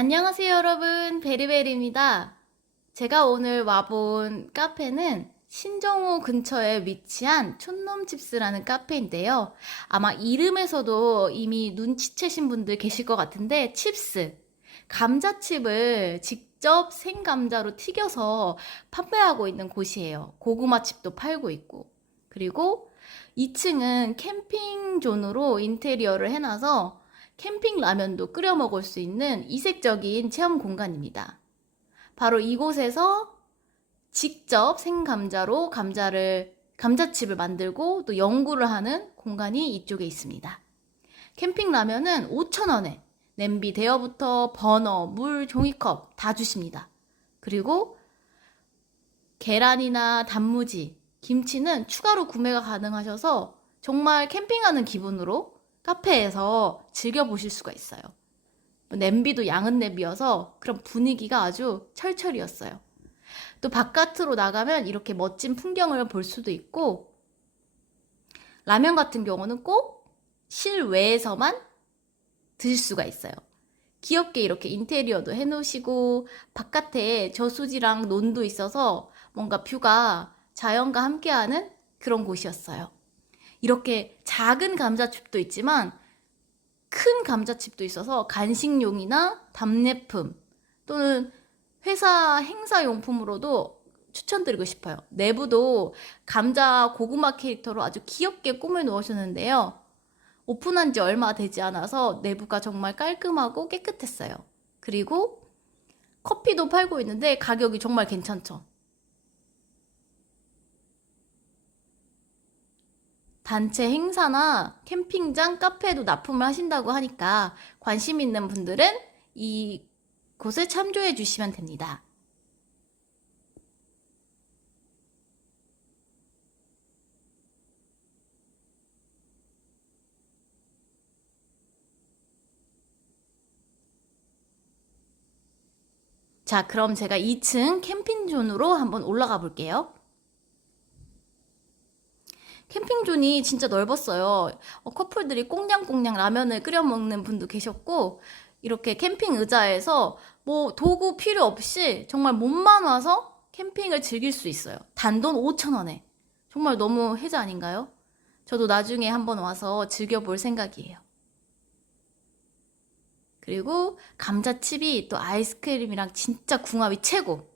안녕하세요, 여러분. 베리베리입니다. 제가 오늘 와본 카페는 신정호 근처에 위치한 촌놈칩스라는 카페인데요. 아마 이름에서도 이미 눈치채신 분들 계실 것 같은데, 칩스. 감자칩을 직접 생감자로 튀겨서 판매하고 있는 곳이에요. 고구마칩도 팔고 있고. 그리고 2층은 캠핑존으로 인테리어를 해놔서 캠핑 라면도 끓여 먹을 수 있는 이색적인 체험 공간입니다. 바로 이곳에서 직접 생감자로 감자를, 감자칩을 만들고 또 연구를 하는 공간이 이쪽에 있습니다. 캠핑 라면은 5,000원에 냄비 대여부터 버너, 물, 종이컵 다 주십니다. 그리고 계란이나 단무지, 김치는 추가로 구매가 가능하셔서 정말 캠핑하는 기분으로 카페에서 즐겨보실 수가 있어요. 냄비도 양은 냄비여서 그런 분위기가 아주 철철이었어요. 또 바깥으로 나가면 이렇게 멋진 풍경을 볼 수도 있고, 라면 같은 경우는 꼭 실외에서만 드실 수가 있어요. 귀엽게 이렇게 인테리어도 해놓으시고, 바깥에 저수지랑 논도 있어서 뭔가 뷰가 자연과 함께하는 그런 곳이었어요. 이렇게 작은 감자칩도 있지만 큰 감자칩도 있어서 간식용이나 답례품 또는 회사 행사 용품으로도 추천드리고 싶어요. 내부도 감자 고구마 캐릭터로 아주 귀엽게 꿈을 놓으셨는데요. 오픈한 지 얼마 되지 않아서 내부가 정말 깔끔하고 깨끗했어요. 그리고 커피도 팔고 있는데 가격이 정말 괜찮죠. 단체 행사나 캠핑장, 카페에도 납품을 하신다고 하니까 관심 있는 분들은 이 곳에 참조해 주시면 됩니다. 자, 그럼 제가 2층 캠핑존으로 한번 올라가 볼게요. 캠핑존이 진짜 넓었어요. 어, 커플들이 꽁냥꽁냥 라면을 끓여 먹는 분도 계셨고, 이렇게 캠핑 의자에서 뭐 도구 필요 없이 정말 몸만 와서 캠핑을 즐길 수 있어요. 단돈 5,000원에. 정말 너무 혜자 아닌가요? 저도 나중에 한번 와서 즐겨볼 생각이에요. 그리고 감자칩이 또 아이스크림이랑 진짜 궁합이 최고.